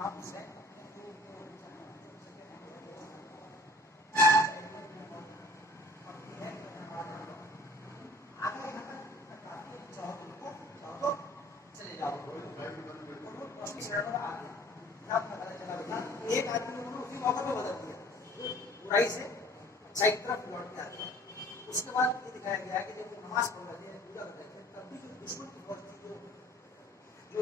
से चले जाओ एक आदमी ने उसी मौके पे बदल दिया, बुराई से अच्छाई की तरफ लौट के आते हैं। उसके बाद ये दिखाया गया है कि जब नमाज पढ़ रहे थे, पूजा कर रहे थे, तब भी जो दुश्मन की फौज थी, जो